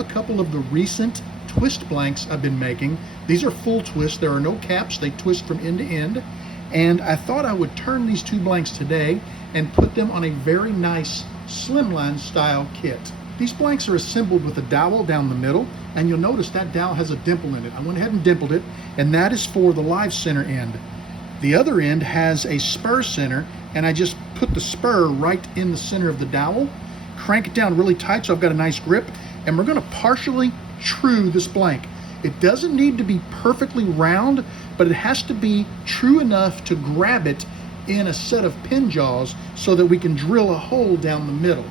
have a couple of the recent twist blanks I've been making. These are full twist. There are no caps. They twist from end to end. And I thought I would turn these two blanks today and put them on a very nice slimline style kit. These blanks are assembled with a dowel down the middle, and you'll notice that dowel has a dimple in it. I went ahead and dimpled it, and that is for the live center end. The other end has a spur center, and I just put the spur right in the center of the dowel, crank it down really tight so I've got a nice grip, and we're gonna partially true this blank. It doesn't need to be perfectly round, but it has to be true enough to grab it in a set of pin jaws so that we can drill a hole down the middle.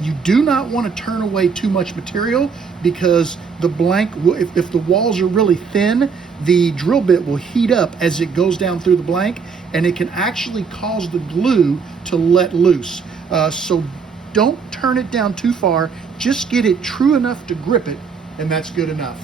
You do not want to turn away too much material, because the blank, if the walls are really thin, the drill bit will heat up as it goes down through the blank, and it can actually cause the glue to let loose. So don't turn it down too far, just get it true enough to grip it, and that's good enough.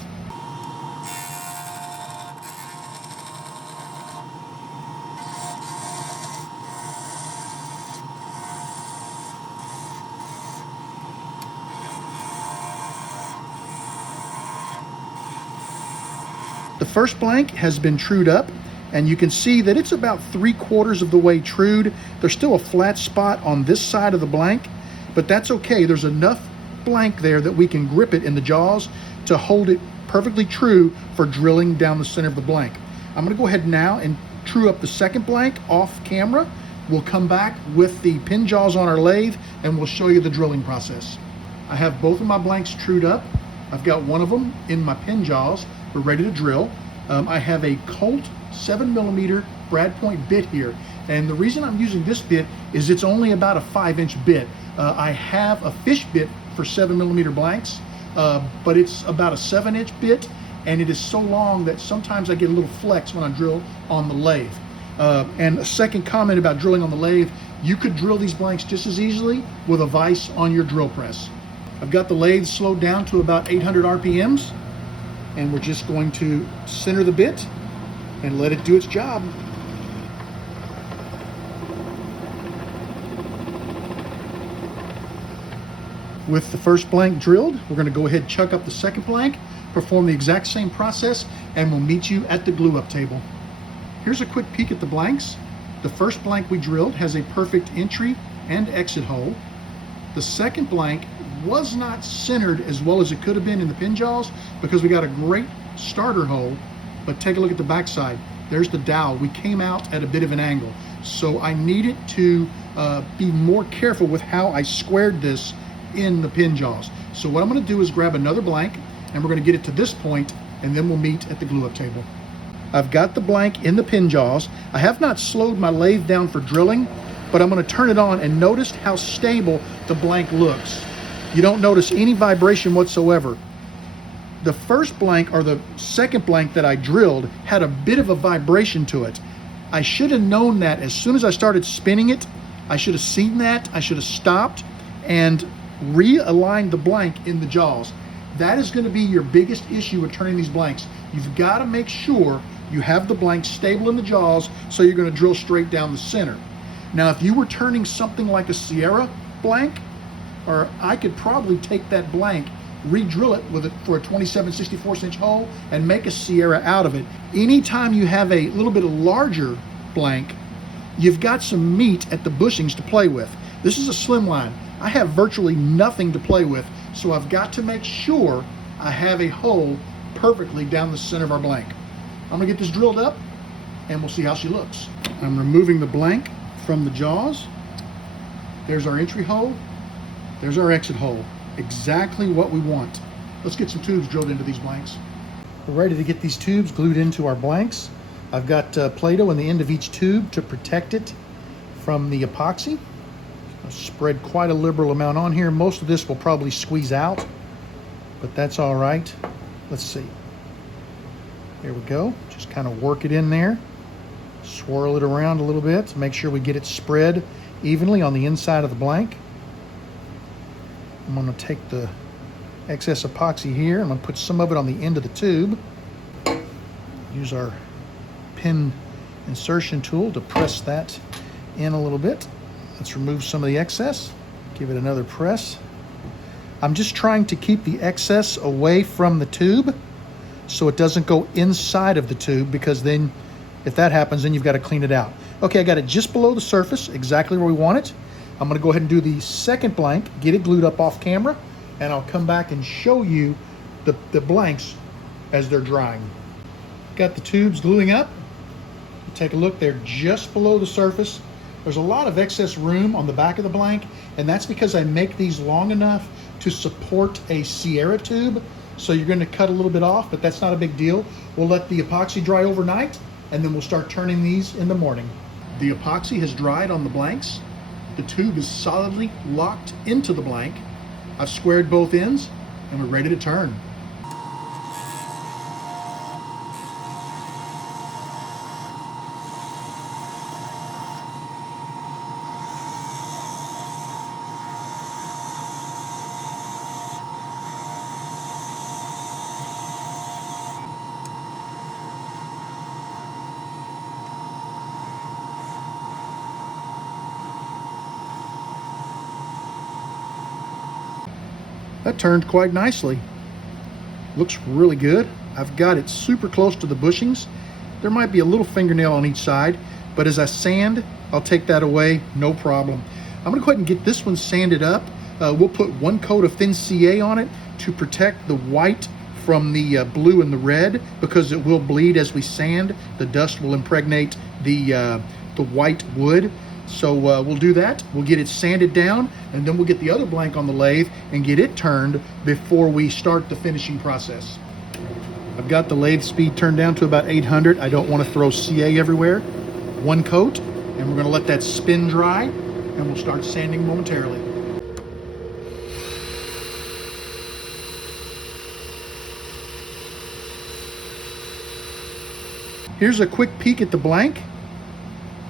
The first blank has been trued up, and you can see that it's about 3/4 of the way trued. There's still a flat spot on this side of the blank, but that's okay. There's enough blank there that we can grip it in the jaws to hold it perfectly true for drilling down the center of the blank. I'm gonna go ahead now and true up the second blank off camera. We'll come back with the pin jaws on our lathe, and we'll show you the drilling process. I have both of my blanks trued up. I've got one of them in my pin jaws. We're ready to drill. I have a Colt 7mm brad point bit here, and the reason I'm using this bit is it's only about a 5-inch bit. I have a fish bit for 7mm blanks, but it's about a 7-inch bit, and it is so long that sometimes I get a little flex when I drill on the lathe. And a second comment about drilling on the lathe, you could drill these blanks just as easily with a vise on your drill press. I've got the lathe slowed down to about 800 RPMs, and we're just going to center the bit and let it do its job. With the first blank drilled, we're going to go ahead and chuck up the second blank, perform the exact same process, and we'll meet you at the glue up table. Here's a quick peek at the blanks. The first blank we drilled has a perfect entry and exit hole. The second blank was not centered as well as it could have been in the pin jaws because we got a great starter hole, but take a look at the back side. There's the dowel. We came out at a bit of an angle. So I needed to be more careful with how I squared this in the pin jaws. So what I'm gonna do is grab another blank, and we're gonna get it to this point, and then we'll meet at the glue up table. I've got the blank in the pin jaws. I have not slowed my lathe down for drilling, but I'm gonna turn it on and notice how stable the blank looks. You don't notice any vibration whatsoever. The first blank, or the second blank that I drilled, had a bit of a vibration to it. I should have known that as soon as I started spinning it. I should have seen that. I should have stopped and realigned the blank in the jaws. That is going to be your biggest issue with turning these blanks. You've got to make sure you have the blank stable in the jaws so you're going to drill straight down the center. Now, if you were turning something like a Sierra blank, or I could probably take that blank, re-drill it with it for a 27/64" hole and make a Sierra out of it. Anytime you have a little bit of larger blank, you've got some meat at the bushings to play with. This is a slimline. I have virtually nothing to play with, so I've got to make sure I have a hole perfectly down the center of our blank. I'm gonna get this drilled up and we'll see how she looks. I'm removing the blank from the jaws. There's our entry hole. There's our exit hole. Exactly what we want. Let's get some tubes drilled into these blanks. We're ready to get these tubes glued into our blanks. I've got Play-Doh in the end of each tube to protect it from the epoxy. I'll spread quite a liberal amount on here. Most of this will probably squeeze out, but that's all right. Let's see. There we go. Just kind of work it in there. Swirl it around a little bit to make sure we get it spread evenly on the inside of the blank. I'm going to take the excess epoxy here. I'm going to put some of it on the end of the tube. Use our pin insertion tool to press that in a little bit. Let's remove some of the excess. Give it another press. I'm just trying to keep the excess away from the tube so it doesn't go inside of the tube, because then if that happens, then you've got to clean it out. Okay, I got it just below the surface, exactly where we want it. I'm gonna go ahead and do the second blank, get it glued up off camera, and I'll come back and show you the blanks as they're drying. Got the tubes gluing up. Take a look, they're just below the surface. There's a lot of excess room on the back of the blank, and that's because I make these long enough to support a Sierra tube. So you're gonna cut a little bit off, but that's not a big deal. We'll let the epoxy dry overnight, and then we'll start turning these in the morning. The epoxy has dried on the blanks. The tube is solidly locked into the blank. I've squared both ends, and we're ready to turn. That turned quite nicely. Looks really good. I've got it super close to the bushings. There might be a little fingernail on each side, but as I sand, I'll take that away, no problem. I'm gonna go ahead and get this one sanded up. We'll put one coat of thin CA on it to protect the white from the blue and the red, because it will bleed as we sand. The dust will impregnate the white wood. So we'll do that. We'll get it sanded down, and then we'll get the other blank on the lathe and get it turned before we start the finishing process. I've got the lathe speed turned down to about 800. I don't want to throw CA everywhere. One coat, and we're going to let that spin dry, and we'll start sanding momentarily. Here's a quick peek at the blank.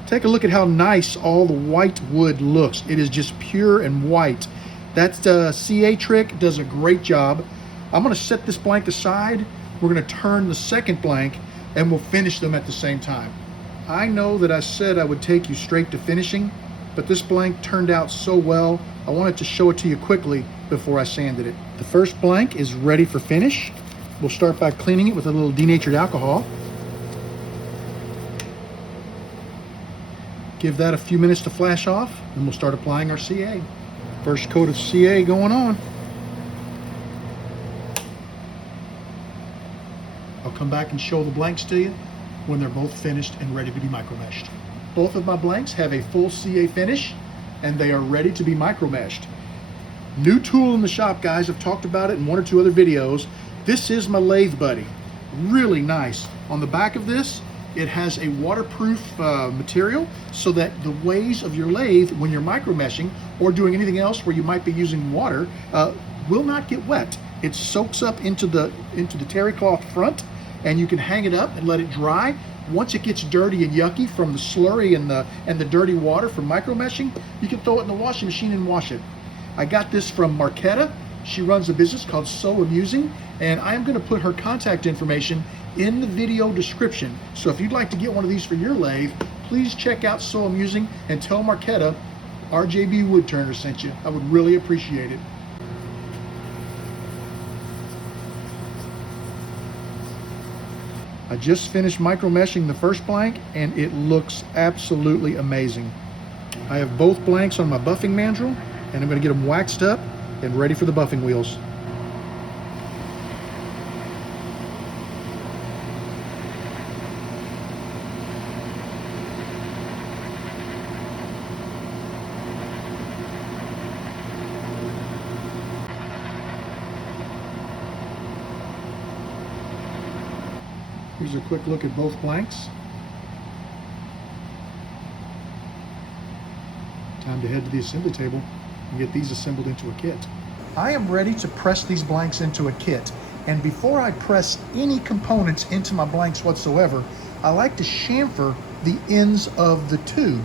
Take a look at how nice all the white wood looks. It is just pure and white. That CA trick does a great job. I'm gonna set this blank aside. We're gonna turn the second blank, and we'll finish them at the same time. I know that I said I would take you straight to finishing, but this blank turned out so well, I wanted to show it to you quickly before I sanded it. The first blank is ready for finish. We'll start by cleaning it with a little denatured alcohol. Give that a few minutes to flash off, and we'll start applying our CA. First coat of CA going on. I'll come back and show the blanks to you when they're both finished and ready to be micromeshed. Both of my blanks have a full CA finish, and they are ready to be micromeshed. New tool in the shop, guys. I've talked about it in one or two other videos. This is my Lathe Buddy. Really nice. On the back of this, it has a waterproof material so that the ways of your lathe when you're micromeshing or doing anything else where you might be using water will not get wet. It soaks up into the terry cloth front, and you can hang it up and let it dry. Once it gets dirty and yucky from the slurry and the dirty water from micromeshing, you can throw it in the washing machine and wash it. I got this from Marketa. She runs a business called So Amusing, and I am going to put her contact information in the video description. So if you'd like to get one of these for your lathe, please check out So Amusing and tell Marketa RJBWoodturner sent you. I would really appreciate it. I just finished micromeshing the first blank, and it looks absolutely amazing. I have both blanks on my buffing mandrel, and I'm going to get them waxed up and ready for the buffing wheels. Here's a quick look at both blanks. Time to head to the assembly table and get these assembled into a kit. I am ready to press these blanks into a kit. And before I press any components into my blanks whatsoever, I like to chamfer the ends of the tube.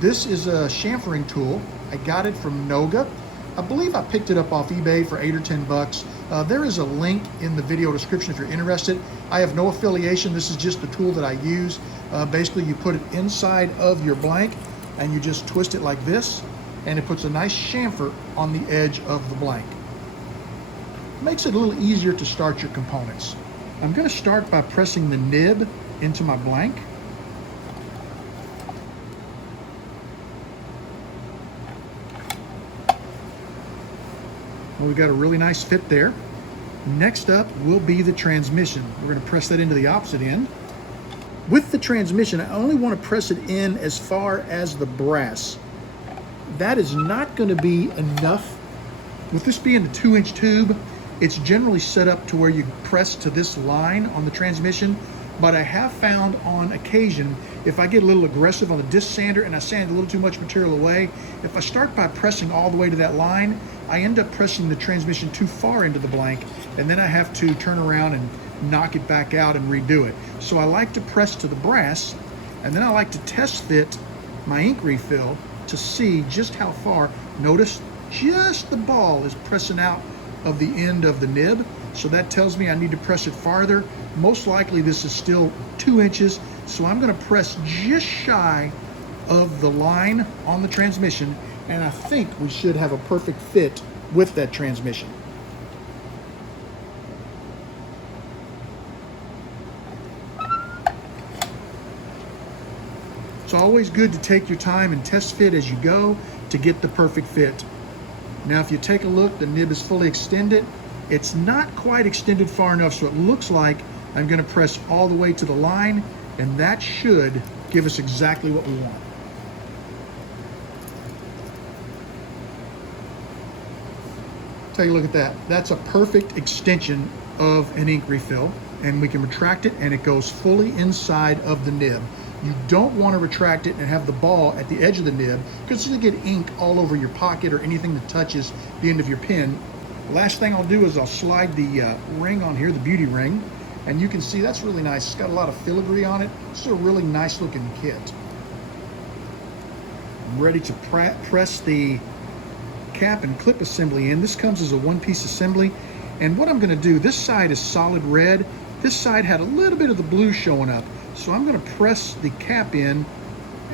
This is a chamfering tool. I got it from Noga. I believe I picked it up off eBay for 8 or 10 bucks. There is a link in the video description if you're interested. I have no affiliation. This is just the tool that I use. Basically, you put it inside of your blank and you just twist it like this, and it puts a nice chamfer on the edge of the blank. Makes it a little easier to start your components. I'm going to start by pressing the nib into my blank. Well, we've got a really nice fit there. Next up will be the transmission. We're going to press that into the opposite end. With the transmission, I only want to press it in as far as the brass. That is not going to be enough. With this being a 2-inch tube, it's generally set up to where you press to this line on the transmission, but I have found on occasion, if I get a little aggressive on the disc sander and I sand a little too much material away, if I start by pressing all the way to that line, I end up pressing the transmission too far into the blank, and then I have to turn around and knock it back out and redo it. So I like to press to the brass, and then I like to test fit my ink refill to see just how far. Notice just the ball is pressing out of the end of the nib, so that tells me I need to press it farther. Most likely this is still 2 inches, so I'm going to press just shy of the line on the transmission, and I think we should have a perfect fit with that transmission. It's always good to take your time and test fit as you go to get the perfect fit. Now, if you take a look, the nib is fully extended. It's not quite extended far enough, so it looks like I'm going to press all the way to the line, and that should give us exactly what we want. Take a look at that. That's a perfect extension of an ink refill, and we can retract it, and it goes fully inside of the nib. You don't want to retract it and have the ball at the edge of the nib, because you'll get ink all over your pocket or anything that touches the end of your pen. Last thing I'll do is I'll slide the ring on here, the beauty ring, and you can see that's really nice. It's got a lot of filigree on it. It's a really nice looking kit. I'm ready to press the cap and clip assembly in. This comes as a one-piece assembly, and what I'm going to do, this side is solid red. This side had a little bit of the blue showing up. So I'm going to press the cap in,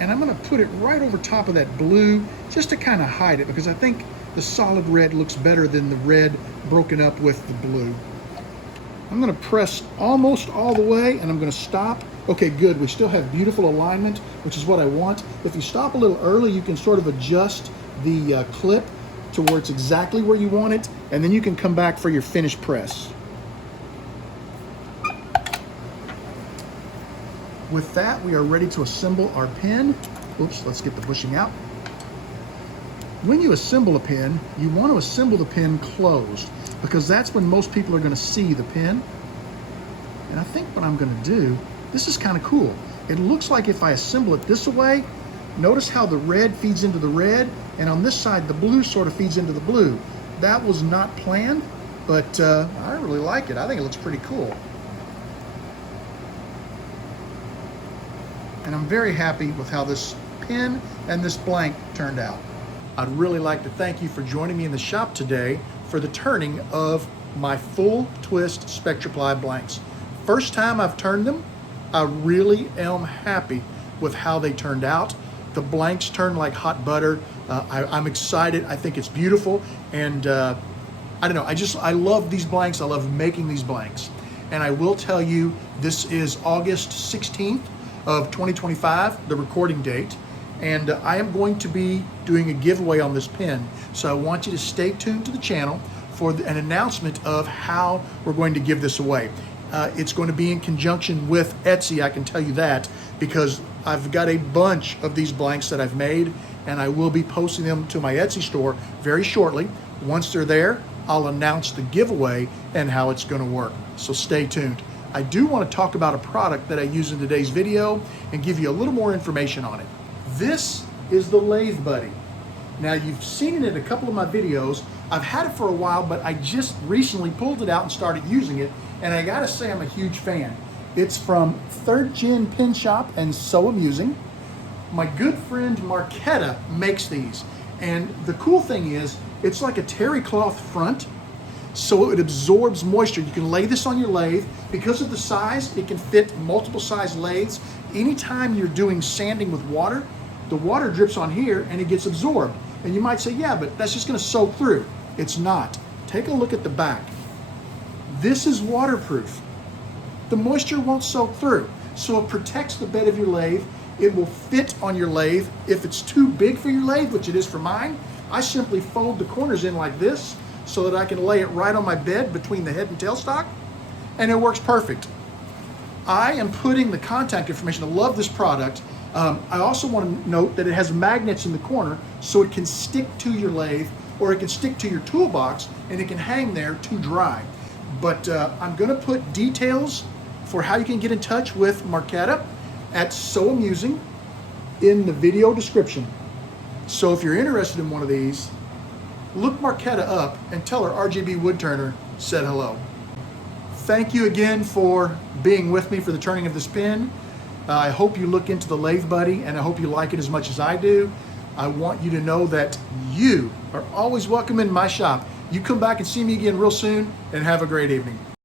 and I'm going to put it right over top of that blue just to kind of hide it, because I think the solid red looks better than the red broken up with the blue. I'm going to press almost all the way, and I'm going to stop. Okay, good. We still have beautiful alignment, which is what I want. If you stop a little early, you can sort of adjust the clip to where it's exactly where you want it, and then you can come back for your finished press. With that, we are ready to assemble our pen. Oops, let's get the bushing out. When you assemble a pen, you want to assemble the pen closed, because that's when most people are going to see the pen. And I think what I'm going to do, this is kind of cool. It looks like if I assemble it this way, notice how the red feeds into the red, and on this side the blue sort of feeds into the blue. That was not planned, but I really like it. I think it looks pretty cool. And I'm very happy with how this pen and this blank turned out. I'd really like to thank you for joining me in the shop today for the turning of my full twist SpectraPly blanks. First time I've turned them, I really am happy with how they turned out. The blanks turned like hot butter. I'm excited. I think it's beautiful. And I don't know, I love these blanks. I love making these blanks. And I will tell you, this is August 16th of 2025, the recording date, and I am going to be doing a giveaway on this pen. So I want you to stay tuned to the channel for an announcement of how we're going to give this away. It's going to be in conjunction with Etsy, I can tell you that, because I've got a bunch of these blanks that I've made, and I will be posting them to my Etsy store very shortly. Once they're there, I'll announce the giveaway and how it's going to work. So stay tuned. I do want to talk about a product that I use in today's video and give you a little more information on it. This is the Lathe Buddy. Now, you've seen it in a couple of my videos. I've had it for a while, but I just recently pulled it out and started using it, and I gotta say I'm a huge fan. It's from 3rd Gen Pen Shop and So Amusing. My good friend Marketa makes these, and the cool thing is it's like a terry cloth front, so it absorbs moisture. You can lay this on your lathe. Because of the size, it can fit multiple size lathes. Anytime you're doing sanding with water, the water drips on here and it gets absorbed. And you might say, yeah, but that's just gonna soak through. It's not. Take a look at the back. This is waterproof. The moisture won't soak through. So it protects the bed of your lathe. It will fit on your lathe. If it's too big for your lathe, which it is for mine, I simply fold the corners in like this so that I can lay it right on my bed between the head and tailstock, and it works perfect. I am putting the contact information. I love this product. I also want to note that it has magnets in the corner so it can stick to your lathe, or it can stick to your toolbox, and it can hang there to dry. But I'm going to put details for how you can get in touch with Marketa at So Amusing in the video description. So if you're interested in one of these, look Marketa up and tell her RJBWoodturner said hello. Thank you again for being with me for the turning of this pin. I hope you look into the Lathe Buddy, and I hope you like it as much as I do. I want you to know that you are always welcome in my shop. You come back and see me again real soon, and have a great evening.